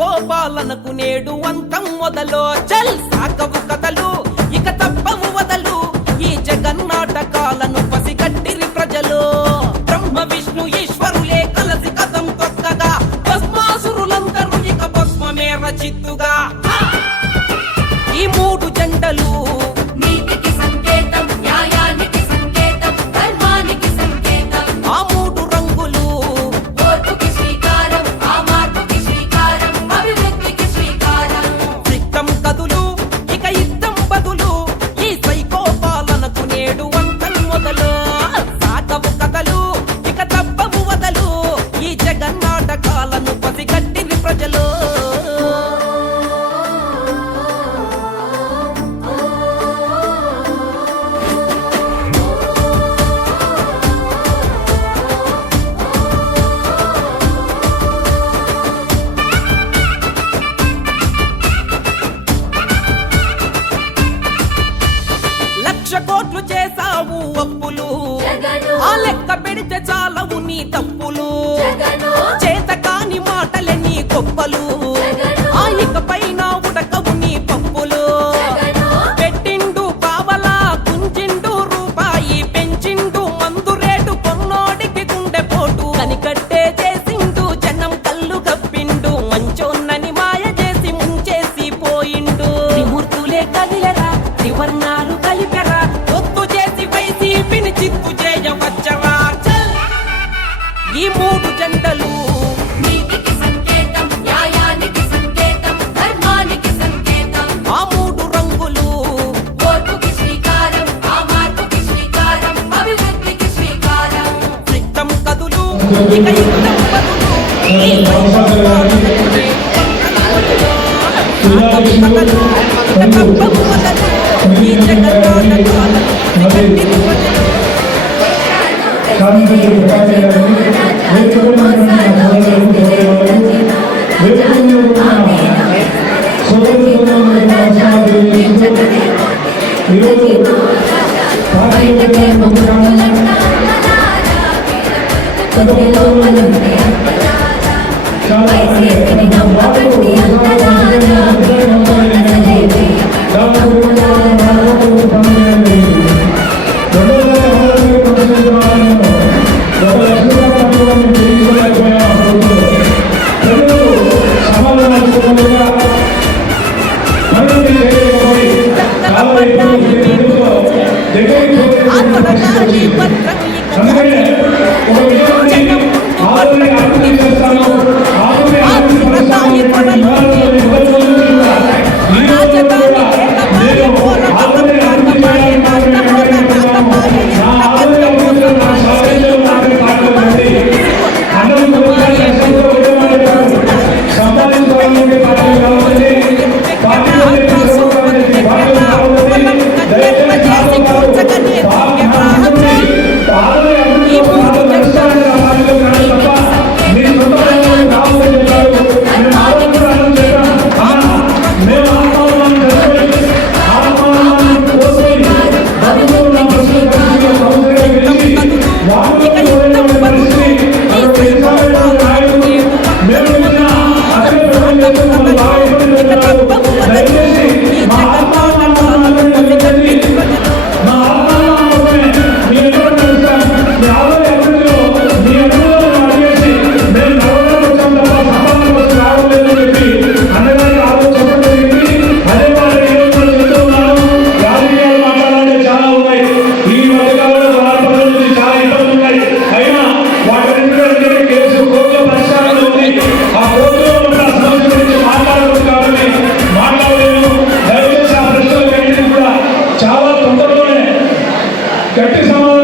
సైకోపాలనకు నేడు అంతం మొదలో. చల్ సాగవు కథలు ఇక తప్పవు వదలు. ఈ జగన్నాటకాలను పసిగట్టిరి ప్రజలు. బ్రహ్మ విష్ణు ఈశ్వరులే కలసి కథం కొత్తగా. భస్మాసురులందరూ ఇక భస్మమే రచిత్తుగా. ఈ మూడు జంటలు అప్పులు. ఆ లెక్క పెడితే చాలవు నీ తప్పులు. చేత కాని మాటలే నీ గొప్పలు. ఆ ఇక పైన ఉడకవు నీ పప్పులు. పెట్టిండు పావలా కుంచిండు రూపాయి పెంచిండు మందు రేటు కొన్నోడికి గుండె పోటు. కనికట్టే చేసిండు జనం కళ్ళు కప్పిండు. మంచోన్నని మాయ చేసి ముంచేసి పోయిండు. త్రిమూర్తులే కదిలరా త్రివర్ణాలు కదులు ఇక యుద్ధం బదులు ఈ వైభవాలను ఆందోళనాన్ని ஆகவே ஆகவே ஆகவே ಗಟ್ಟಿ ಸಮಾನ